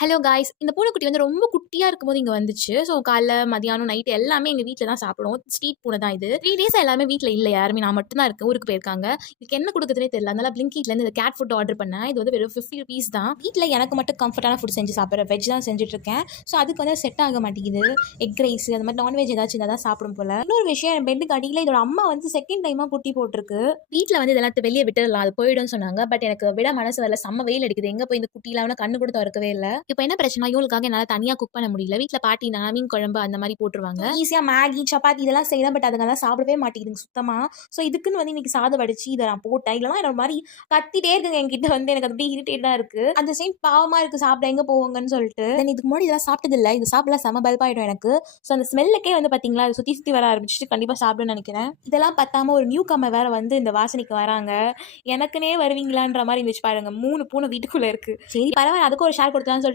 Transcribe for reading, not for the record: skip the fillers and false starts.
Hello guys, இந்த பூனைக்குட்டி வந்து ரொம்ப குட்டியா இருக்கும்போது இங்க வந்துச்சு. ஸோ காலைல, மதியானம், நைட் எல்லாமே எங்க வீட்ல தான் சாப்பிடும். ஸ்ட்ரீட் பூனை தான் இது. 3 டேஸா எல்லாமே வீட்ல இல்ல யாருமே. நான் மட்டும் தான் இருக்கேன். ஊருக்கு போயிருக்காங்க. இதுக்கு என்ன குடுக்குதுன்னே தெரியல. அதனால Blinkitலேருந்து இந்த கேட் ஃபுட் ஆர்டர் பண்ணேன். இது வந்து வெறும் ₹50 தான். வீட்ல எனக்கு மட்டும் கம்ஃபர்ட்டான ஃபுட் செஞ்சு சாப்பிடுறேன். வெஜ் தான் செஞ்சுட்டு இருக்கேன். ஸோ அதுக்கு வந்து செட் ஆக மாட்டேங்குது. எக் ரைஸ் அந்த மாதிரி நான்வெஜ் ஏதாச்சும் இருந்தால் தான் சாப்பிடும் போல. இன்னொரு விஷயம், என் பெட்டுக்கு அடியில இதோட அம்மா வந்து செகண்ட் டைமா குட்டி போட்டிருக்கு. வீட்ல வந்து இதெல்லாம் வெளியே விட்டுடலாம், அது போயிடும்னு சொன்னாங்க. பட் எனக்கு விட மனசு வரல. செம்ம வெயில் அடிக்குது. எங்க போய் இந்த குட்டிலாம் கண்ணு கூட திறக்கவே இல்ல. இப்போ என்ன பிரச்சனை, இவங்களுக்காக என்னால தனியா குக் பண்ண முடியல. வீட்ல பாட்டி நான் மீன் குழம்பு அந்த மாதிரி போட்டுருவாங்க. ஈஸியா மேகி, சப்பாத்தி இதெல்லாம் செய்யலாம். பட் அதுங்கெல்லாம் சாப்பிடவே மாட்டேங்குதுங்க சுத்தமா. ஸோ இதுக்குன்னு வந்து இன்னைக்கு சாதம் வடிச்சு இதை நான் போட்டேன். இல்லைனா என்னோட மாதிரி கத்திட்டே இருக்குங்க என்கிட்ட வந்து. எனக்கு அப்படியே இரிட்டேட்டா இருக்கு. அந்த சேம் பாவமா இருக்கு, சாப்பிட எங்க போவாங்கன்னு சொல்லிட்டு. தென் இதுக்கு முன்னாடி இதெல்லாம் சாப்பிட்டது இல்லை. இது சாப்பிடலாம் செம பல்பாயிடும் எனக்கு. ஸோ அந்த ஸ்மெல்லுக்கே வந்து பாத்தீங்களா, அது சுத்தி சுத்தி வர ஆரம்பிச்சுட்டு கண்டிப்பா சாப்பிடுன்னு நினைக்கிறேன். இதெல்லாம் பத்தாம ஒரு நியூ கம்மர் வேற வந்து இந்த வாசனைக்கு வராங்க. எனக்குனே வருவீங்களான்ற மாதிரி இருந்துச்சு பாருங்க. 3 பூனை வீட்டுக்குள்ள இருக்கு. சரி பரவாயில்ல, அதுக்கு ஒரு ஷேர் கொடுக்கலாம்னு சொல்லிட்டு